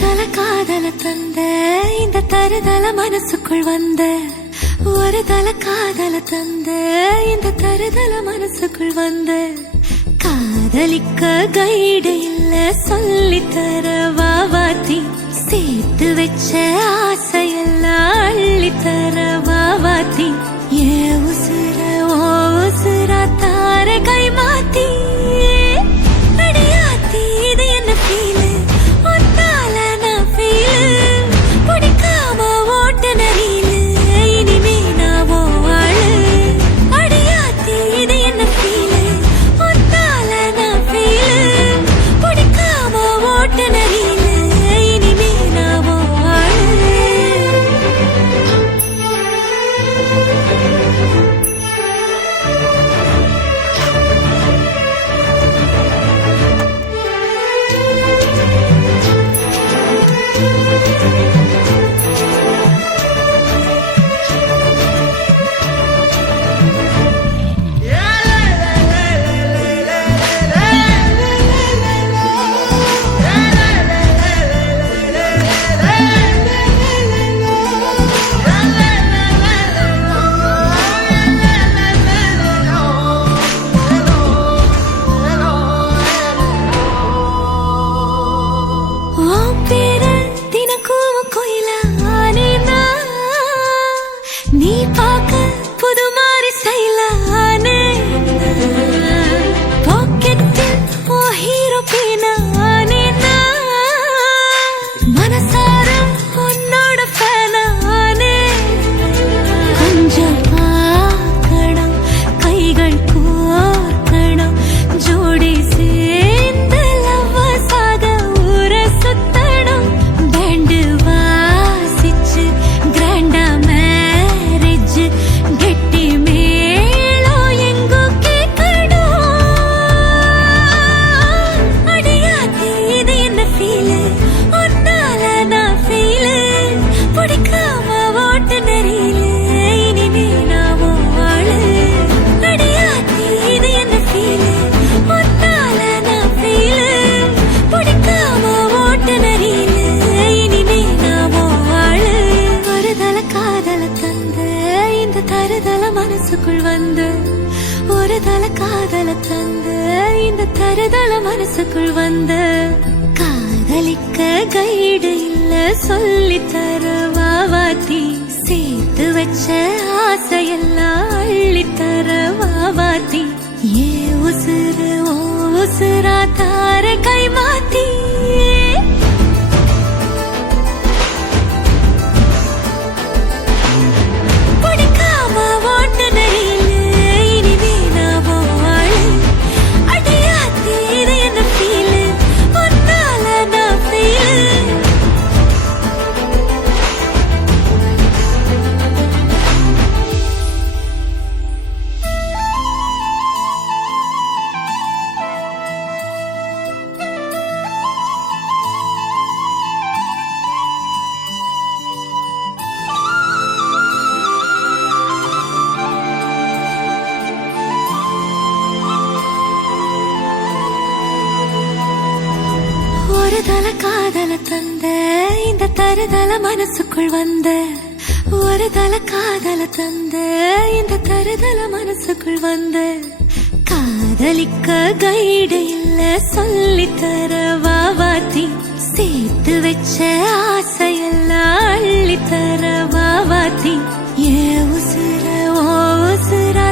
தல காதல தந்த இந்த தருதல மனசுக்குள் வந்த ஒரு தல காதல தந்த இந்த தருதல மனசுக்குள் வந்த காதலிக்க கைடு இல்ல சொல்லித்தர வாவாத்தி சேர்த்து வச்ச ஆசையெல்லாம் அள்ளித்தர வாவாத்தி ஏ உசுர ஓ உசுரா தார கை மாத்தி அடியாத்தி இது என்ன ஃபீலு ஒன்னால நான் ஃபீலு பிடிக்காம ஓட்ட நரீலு இனிமே நான் ஓ ஆளு அடியாத்தி இது என்ன ஃபீலு ஒன்னால நான் ஃபீலு பிடிக்காம ஓட்ட நரீலு இனிமே நான் ஓ ஆளு நீ பார்க்க புது மாதிரி செய்யலானே பாக்கெட்டில் ஓ ஹீரோ பீனானே மனசார உன்னோட ஃபேனானே கொஞ்சம் பார்க்கணும் கைகள் கோர்க்கணும் ஜோடி சேர்ந்து லவ்வசாக ஊர சுத்தணும் பேண்டு வாசிச்சு கிராண்டா கெட்டி மேளம் எங்கோ கேட்கணும் அடியாத்தி இது என்ன ஃபீலு ஒன்னால நான் ஃபீலு பிடிக்காம ஓட்டு நெறியிலு இனிமே நான் ஆளு அடியாத்தி இது என்ன ஃபீலு ஒன்னால நான் ஃபீலு பிடிக்காம ஓட்டு நெறியிலு இனிமே நான் ஆளு ஒரு தல காதல தந்த இந்த தருதல மனசுக்குள் வந்து ஒரு தல காதல தந்த இந்த தருதல மனசுக்குள் வந்து காதலிக்க கைடு இல்ல சொல்லித்தர வாவாத்தி சேர்த்து வச்ச ஆசையெல்லாம் அள்ளித்தர வாவாத்தி ஏ உசுறு ஓ உசுரா தார கை மாத்தி ஒரு தல காதல தந்த இந்த தருதல மனசுக்குள் வந்த ஒரு தல காதல தந்த இந்த தருதல மனசுக்குள் வந்த காதலிக்க கைடு இல்ல சொல்லித்தர வாவாத்தி சேர்த்து வச்ச ஆசையெல்லாம் அள்ளித்தர வாவாத்தி ஏ உசுர ஓ உசுரா